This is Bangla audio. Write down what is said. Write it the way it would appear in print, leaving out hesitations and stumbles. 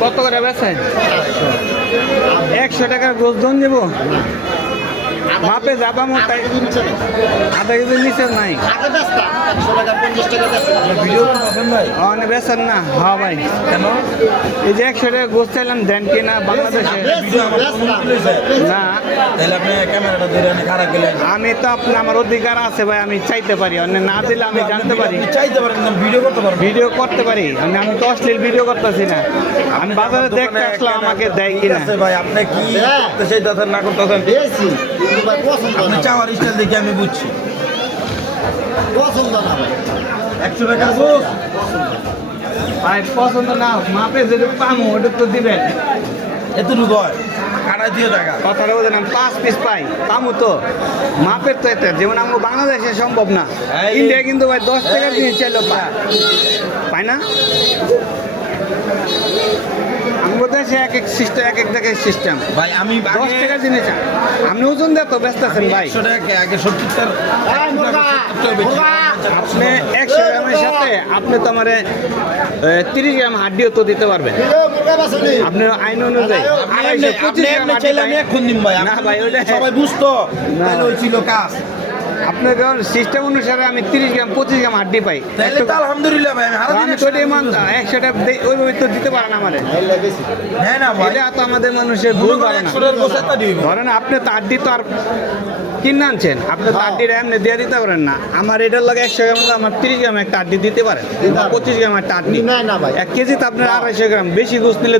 কত করে বেচেন? 100 টাকার গোস দন দেবো মাপে যাবা মোট তাই আধা কেজি নিচে নাই অনেক বেচেন না? হ্যাঁ ভাই। কেন? এই যে 100 টাকা গোস চাইলাম দেন কিনা বাংলাদেশে? না আমি তো আপনার আমার অধিকার আছে ভাই, আমি চাইতে পারি, অন্য না দিলে আমি জানতে পারি, ভিডিও করতে পারি। আমি তো অশ্লীল ভিডিও করতেছি না, আমি বাজারে দেখতে আসলাম আমাকে দেয় কিনা। ভাই আপনি কি করতে চাইতেছেন না করতেছেন আপনি চাওয়ার স্টাইল দেখে আমি বুঝছি। 100 টাকার গোস ভাই পছন্দ না, মাপে যেটুকু পামো ওটা তো দিবেন। এতটুকু হয় কাটাই দিয়ে টাকা কথাটা বলছেন আমি 5 পিস পাই পামো তো মাপের তো এটা যেমন আমার বাংলাদেশে সম্ভব না। ইন্ডিয়া কিন্তু ভাই 10 টাকার জিনিস চাইলেও পায় না। আমাদের দেশে এক এক সিস্টেম, এক এক জায়গায় সিস্টেম। ভাই আমি 10 টাকার জিনিস আপনি ওজন দিয়ে তো ব্যস্ত আছেন ভাই। 100 টাকা আগে 70 আপনি 100 গ্রামের সাথে আপনি তো আমার 30 গ্রাম হাড্ডিও তো দিতে পারবেন আপনি আইন অনুযায়ী। 250 গ্রাম হাড্ডি না ভাই, ওইটা সবাই বুঝতো তাহলে হয়েছিল কাজ। আপনার সিস্টেম অনুসারে আমি 30 গ্রাম 25 গ্রাম হাড্ডি পাই। তাহলে তো আলহামদুলিল্লাহ ভাই আমি তো ডিমান্ড 100 টাকা ওইভাবে তো দিতে পারেন আমারে। হ্যাঁ না ভাই এটা তো আমাদের মানুষের ভুল ধারণা। ধরেন আপনি তো আড্ডি তো আর কিনে আনছেন, আপনি তো আড্ডিটা এমনি দিয়ে দিতে পারেন না। আমার এটার লগে 100 গ্রাম আমার 30 গ্রাম একটা আড্ডি দিতে পারেন, 25 গ্রাম একটা আড্ডি 1 কেজি তো আপনার 250 গ্রাম বেশি গোস নিলে